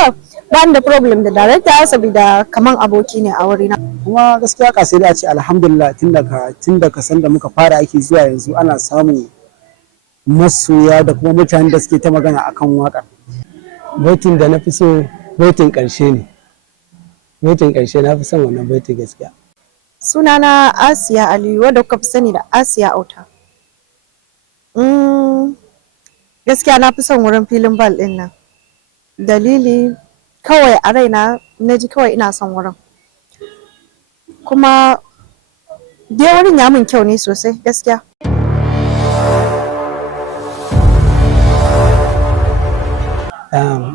To, ba da problem da director saboda kaman aboki ne a wurina. Kuma gaskiya ka sai da ce alhamdulillah tun daga sanda muka fara aiki zuwa yanzu ana samun masoya da kuma mutanen da suke ta magana akan waƙar. Baitin da na fi so baitin ƙarshe ne. Baitin ƙarshe na fi son wannan baitin gaskiya. Sunana Asiya Aliyu wadda kuka fi sani da Asiya Auta. Gaskiya na fi son wurin filin ball ɗin nan. Dalili kawai a raina na ji kawai ina son wurin. Kuma dai wurin ya min kyau ne sosai gaskiya.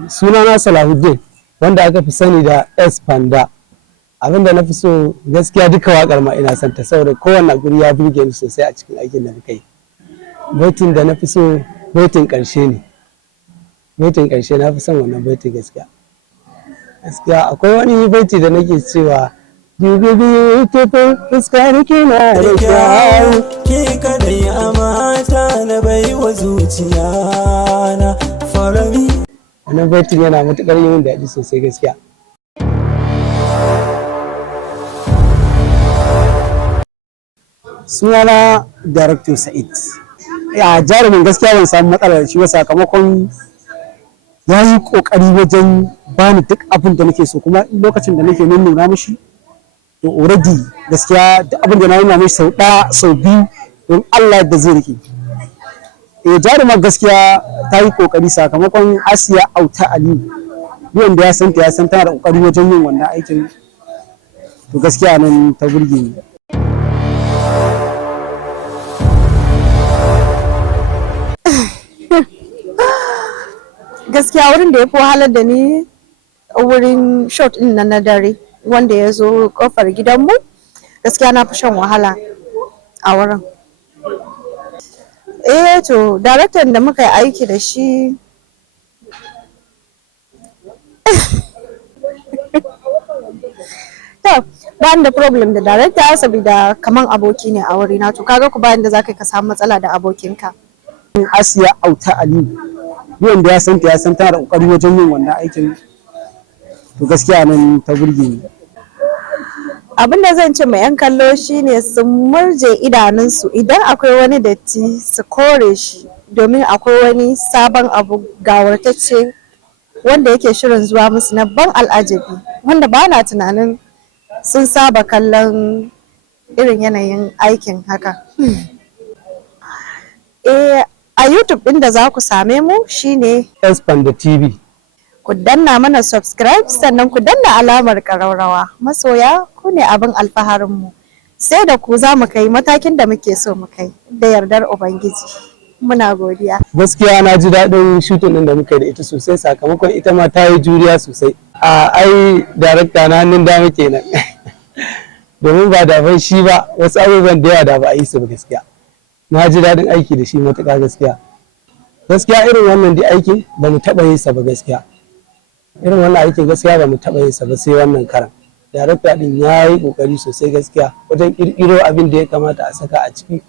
Sunana Salahuddin wanda aka fi sani da S Panda. Abinda na fi so gaskiya duka waƙar ma ina son ta saboda kowanne guri ya burge ni sosai a cikin aikin da muka yi. Baitin da na fi so baitin ƙarshe ne. Baitin ƙarshe na fi son wannan baitin gaskiya. Gaskiya akwai wani baiti da nake cewa dubi biyu tufin fuska nake na da kyau ke kadai a mata na bai wa zuciya na farami. Wannan baitin yana matuƙar yin daɗi sosai gaskiya. Sunana Director Sa'id. Ya jarumin gaskiya ban samu matsala da shi ba sakamakon ya yi ƙoƙari wajen bani duk abin da nake so kuma lokacin da nake nuna mishi to already gaskiya duk abin da na nuna mishi sau ɗaya sau biyu don Allah da zai rike. Jarumar gaskiya ta yi ƙoƙari sakamakon Asiya Auta Aliyu wanda ya san tana da ƙoƙari wajen yin wannan aikin to gaskiya nan ta burge ni. Gaskiya wurin da ya fi wahalar da ni wurin shot ɗin na dare wanda ya zo ƙofar gidanmu gaskiya na fi shan wahala a wurin. To daraktan da muka yi aiki da shi to ba da problem da darakta saboda kaman aboki ne a wurina to kaga ku bayan da za ka samu matsala da abokinka. Asiya Auta Aliyu wanda ya san tana da ƙoƙari wajen yin wannan aikin to gaskiya nan ta burge ni. Abin da zan ce mai 'yan kallo shine su murje idanunsu idan akwai wani datti su kore shi domin akwai wani sabon abu gawartacce wanda yake shirin zuwa musu na ban al'ajabi wanda ba na tunanin sun saba kallon irin yanayin aikin haka. A YouTube ɗin da za ku same mu shine S Panda TV. Ku danna mana subscribe sannan ku danna alamar ƙararrawa. Masoya ku ne abin alfaharinmu. Sai da ku za mu kai matakin da muke so mu kai da yardar Ubangiji. Muna godiya. Gaskiya na ji daɗin shooting ɗin da muka yi da ita sosai sakamakon ita ma ta yi juriya sosai. Ai darakta na hannun dama kenan. Domin ba da ban shi ba wasu abubuwan da yawa da ba a yi su ba gaskiya. Na ji daɗin aiki da shi matuƙa gaskiya. Gaskiya irin wannan dai aikin ba mu taɓa yin sa ba gaskiya. Irin wannan aikin gaskiya ba mu taɓa yin sa ba sai wannan karan. Darakta ɗin ya yi ƙoƙari sosai gaskiya wajen ƙirƙiro abin da ya kamata a saka a ciki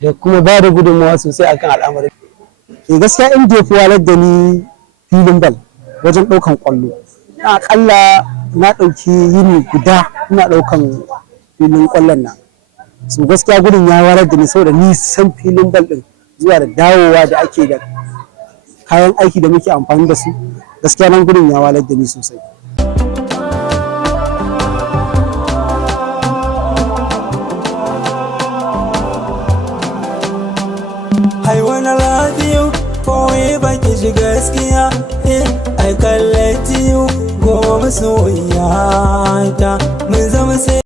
da kuma ba da gudunmawa sosai akan al'amarin. Gaskiya in da ya fi walar da ni filin bal wajen ɗaukan ƙwallo. Aƙalla na ɗauki yini guda ina ɗaukan filin ƙwallon nan. So gaskiya gudun ya warar da ni saboda nisan filin bal din zuwa da dawowa da ake da kayan aiki da muke amfani da su gaskiya nan gudun ya warar da ni sosai. I wanna love you forever ki ji gaskiya I can let you go masoyiyata